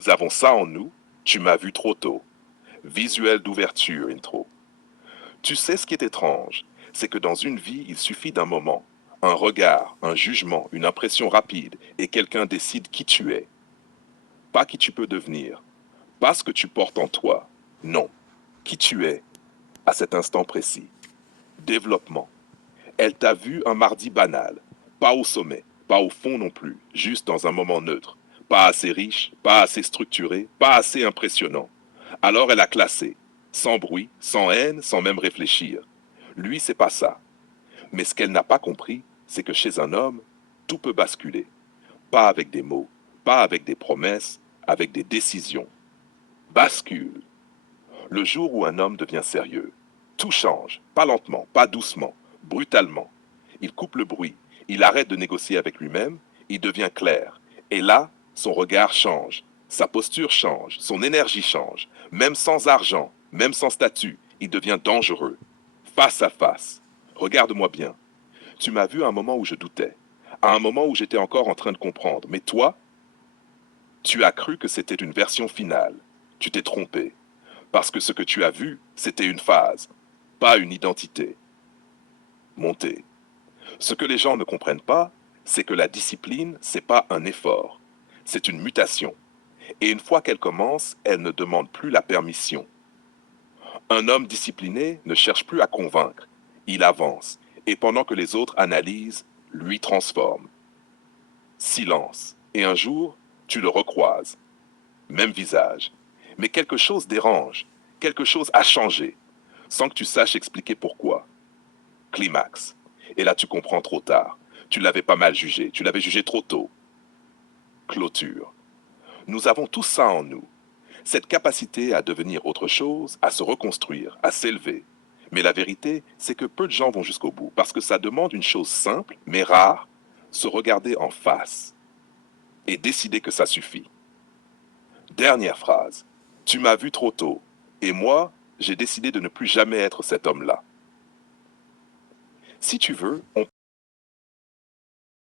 Nous avons ça en nous, tu m'as vu trop tôt. Visuel d'ouverture, intro. Tu sais ce qui est étrange, c'est que dans une vie, il suffit d'un moment, un regard, un jugement, une impression rapide, et quelqu'un décide qui tu es. Pas qui tu peux devenir, pas ce que tu portes en toi, non, qui tu es à cet instant précis. Développement. Elle t'a vu un mardi banal, pas au sommet, pas au fond non plus, juste dans un moment neutre, pas assez riche, pas assez structuré, pas assez impressionnant. Alors elle a classé, sans bruit, sans haine, sans même réfléchir. Lui, c'est pas ça. Mais ce qu'elle n'a pas compris, c'est que chez un homme, tout peut basculer. Pas avec des mots, pas avec des promesses, avec des décisions. Bascule. Le jour où un homme devient sérieux, tout change, pas lentement, pas doucement, brutalement. Il coupe le bruit, il arrête de négocier avec lui-même, il devient clair. Et là, son regard change, sa posture change, son énergie change. Même sans argent, même sans statut, il devient dangereux. Face à face. Regarde-moi bien. Tu m'as vu à un moment où je doutais, à un moment où j'étais encore en train de comprendre. Mais toi, tu as cru que c'était une version finale. Tu t'es trompé. Parce que ce que tu as vu, c'était une phase, pas une identité. Monter. Ce que les gens ne comprennent pas, c'est que la discipline, c'est pas un effort. C'est une mutation. Et une fois qu'elle commence, elle ne demande plus la permission. Un homme discipliné ne cherche plus à convaincre. Il avance. Et pendant que les autres analysent, lui transforme. Silence. Et un jour, tu le recroises. Même visage. Mais quelque chose dérange. Quelque chose a changé. Sans que tu saches expliquer pourquoi. Climax. Et là, tu comprends trop tard. Tu l'avais pas mal jugé. Tu l'avais jugé trop tôt. Clôture. Nous avons tout ça en nous. Cette capacité à devenir autre chose, à se reconstruire, à s'élever. Mais la vérité, c'est que peu de gens vont jusqu'au bout, parce que ça demande une chose simple, mais rare, se regarder en face et décider que ça suffit. Dernière phrase. Tu m'as vu trop tôt, et moi, j'ai décidé de ne plus jamais être cet homme-là. Si tu veux, on